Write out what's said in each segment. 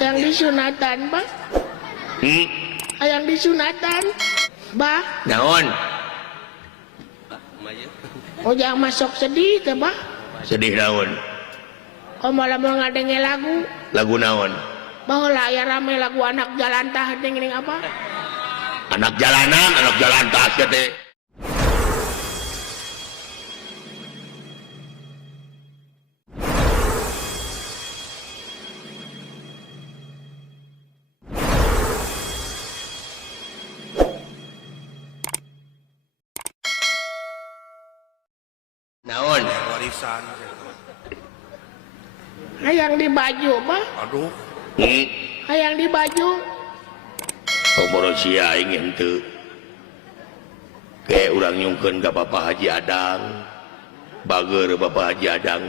Yang disunatan, Bah. Yang disunatan, Bah. Naon? Ujang masuk sedih, teh, Bah. Sedih naon? Kau malah mau ngadenge lagu. Lagu naon? Baheula aya rame lagu anak jalan tah geuning apa? Anak jalanan, anak jalan tas teh. Naon? Warisan. Hayang di baju, Bah. Aduh. Hayang di baju. Komoro sia ingin teu. Kayak urang nyungkeun ka Bapak Haji Adang. Bageur Bapak Haji Adang.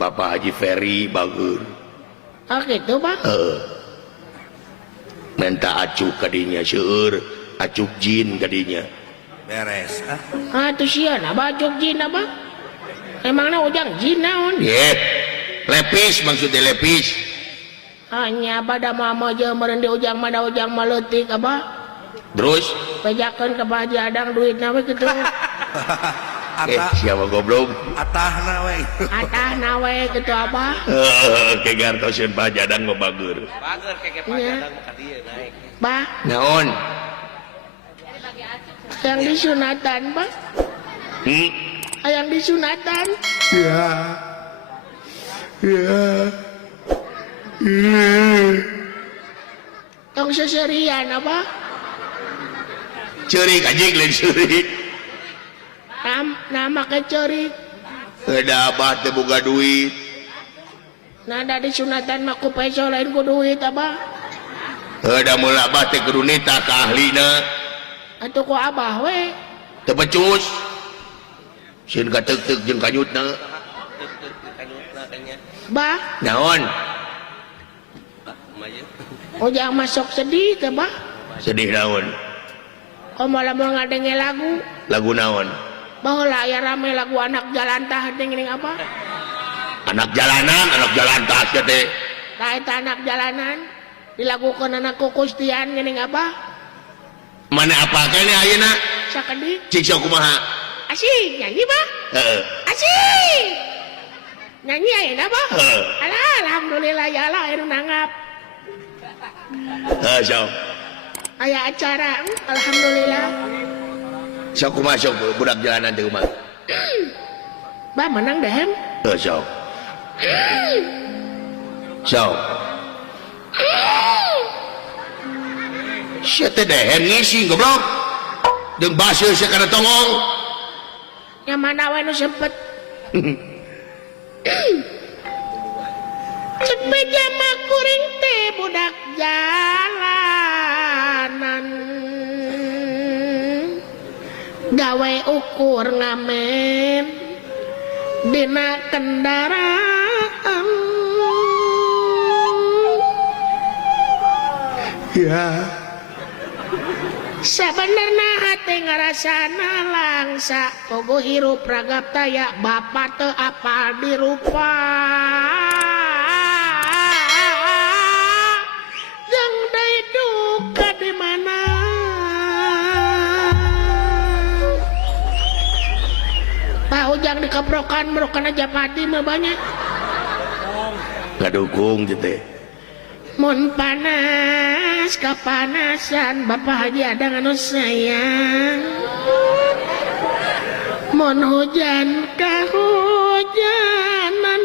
Bapak Haji Ferry bageur. Oh gitu, Bah. Minta acuk kadinya seueur, acuk jin kadinya. Beres. Ah tu sieuna baju jin apa? Emangna ujang jin naon? Ye. Lepis maksudnya lepis. Hanya pada mama je meureun di ujang mana ujang maleutik apa? Terus Pejakeun ka Pak Haji Adang duitna we kitu. siapa goblok? Atahna we. Atahna we kitu apa? Kegartoseun Pak Haji Adang mah bageur. Bager keke Pak Jadang ka dieu naik. Bah, Naon? yang disunatan, Bah. Yang disunatan. Ya. Ya. Tong seserian apa? Ceurik anjing lain ceurik. Nama ke ceurik. Ada abah teu boga duit. Nada disunatan mah ku peso lain ku duit apa? Ada mula abah teh kudu nita ka ahlina. Atuh ku abah we. Teu becus. Sieun ka teuk-teuk jeung kanyutna. Bah, Naon? ujang masuk sedih teh, Bah. Sedih naon? Kau malah mau ngadenge lagu. Lagu naon? Baheula aya rame lagu anak jalan tah geuning apa? Anak jalanan, anak jalan tas teh. Tah eta anak jalanan dilagukeun anak kukustian geuning apa? Mana apa kene ayeuna? Sakedik. Cik sok kumaha? Asik nyanyi, Bah. Heeh. Asik. Nyanyi ayeuna, Bah. Heeh. Alah, alhamdulillah ya Allah anu nangap. Sok. Aya acara, alhamdulillah. Sok kumaha sok budak jalanan teh kumaha? Bah menang dehem. Sok. Sok. Sia teh dehem ngisi goblok. Deung baseuh sia kana tongong. Yang mana we nu sempet. Sepeda mah kuring teh budak jalanan. Gawe ukur ngamen dina kendaraan. Ya. Sabenerna hate ngarasana langsa kogo hirup ragap taya bapa teu apal dirupa. Jeung deui duka di mana. Pak Ujang dikeprokan merokan aja pati mah banyak. Ngadukung teh. Mun panas kapanasan Bapak Haji Adang anu sayang. Mun hujan kahujanan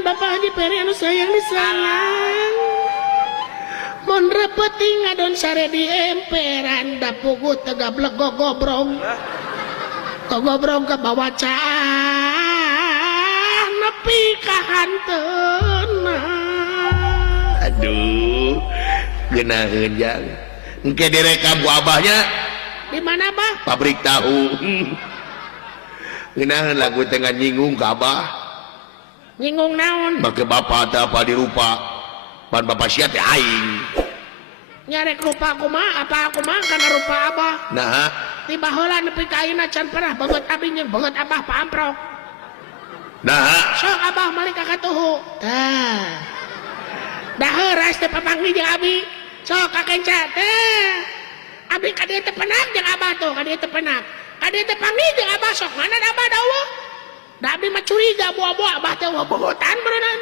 Bapak Haji Peri anu sayang disayang. Mun repeuting ngadon sare di emperan da pugu tegablek gogobrong. Gogobrong ke bawa caan nepi ka hanteuna. Aduh, geunaheun jang. Engke direkam ku abahnya Di mana, Bah? pabrik tahu. Geunaheun lagu teh nyinggung ka abah. Nyinggung naon? Make bapak teh apa dirupa. Pan bapak sia teh aing. Nyarek rupa kumaha apa kumaha kana rupa abah. Nah, Ti baheula nepi ka ayeuna can pernah banget abi jeung banget abah paamprok. nah, Sok abah malik ka katuhu. Tah. dah heuras teh papanggi jeung abi sok kakenca teh abi ka dieu teh penak jeung abah tuh ka dieu teh penak ka dieu teh panggih jeung abah sok mana da abah dawuh da abi mah curiga buah-buah abah teh bobotan berenang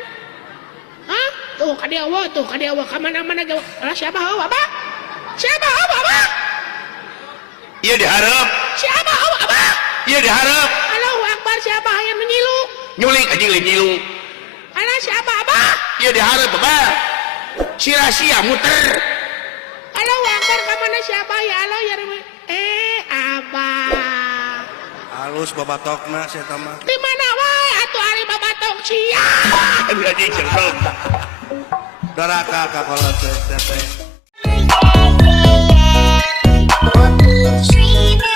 hah tuh ka dieu ka mana-mana ge siapa heuh abah abah Iya diharap. siapa heuh abah Iya diharap. Allahu Akbar siapa yang menyiluk Nyulik anjing nyiluk. ana siapa abah Iya diharap Abah. Si rahasia muter. Allahu Akbar ka mana siapa ya Allah ya Rabbi abah halus babatokna saya tamah di mana wae atuh ari babatok sia Aduh anjing cerdas. doraka ka kolot teh Dreaming